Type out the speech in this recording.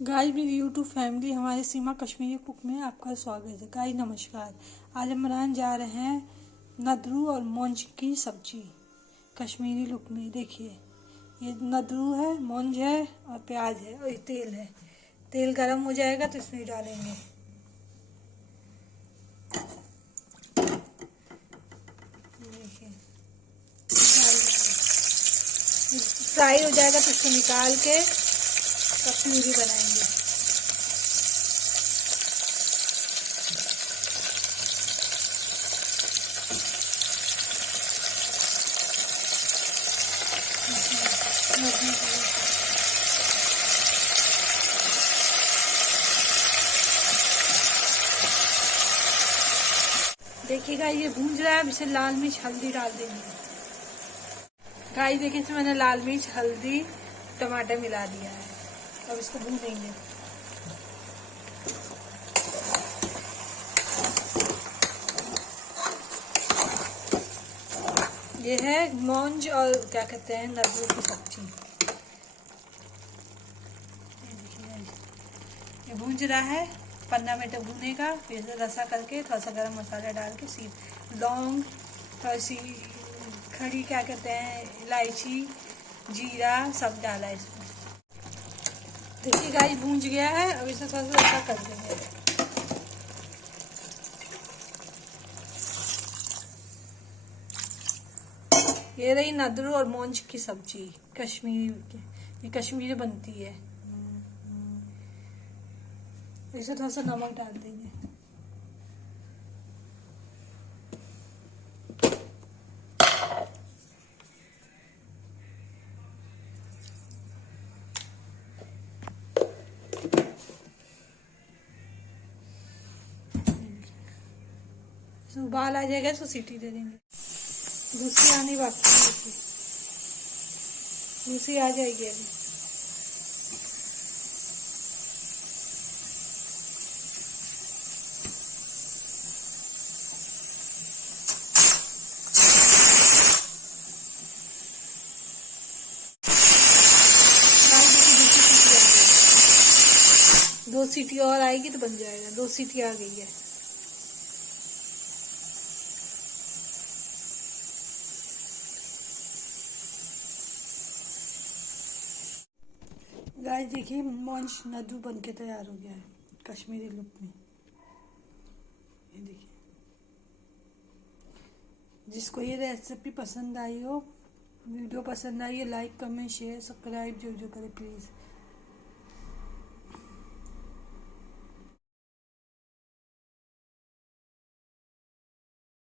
Guys मेरी YouTube family हमारे सीमा Kashmiri cook में आपका स्वागत है। गाइस नमस्कार। आज हम बनाने जा रहे हैं नदरू और मौंज की सब्जी कश्मीरी लुक में। देखिए ये नदरू है, मौंज है और प्याज है और ये तेल है। तेल गरम हो जाएगा तो इसमें डालेंगे। देखिए फ्राई हो जाएगा तो इसको निकाल के प्यूरी बनाएंगे। देखिएगा ये भूंज रहा है। अब इसे लाल मिर्च हल्दी डाल देंगे। गाइस देखिए इसमें मैंने लाल मिर्च हल्दी टमाटर मिला दिया है। अब इसको भूनेंगे। ये है मौंज और क्या कहते हैं नदरू की सब्जी। ये भूंज रहा है, 15 मिनट भूनेगा। फिर रसा करके थोड़ा सा गरम मसाला डाल के सीध लौंग, थोड़ी सी खड़ी क्या कहते हैं इलायची, जीरा सब डाला है इसमें। देखिए गाइस भूंज गया है। अब इसे थोड़ा सा रसा कर देंगे। ये रही नदरू और मौंज की सब्जी कश्मीरी की। ये कश्मीरी बनती है। इसे थोड़ा सा नमक डाल देंगे। उबाल आ जाएगा तो सीटी दे देंगे। दूसरी आनी बाकी है। दूसरी आ जाएगी अभी। दो सीटी और आएगी तो बन जाएगा। 2 सीटी आ गई है। गाइस देखिए मौंज नदरू बन के तैयार हो गया है कश्मीरी लुक में। ये देखिए जिसको ये रेसिपी पसंद आई हो, वीडियो पसंद आई है, लाइक कमेंट शेयर सब्सक्राइब जो करे प्लीज़।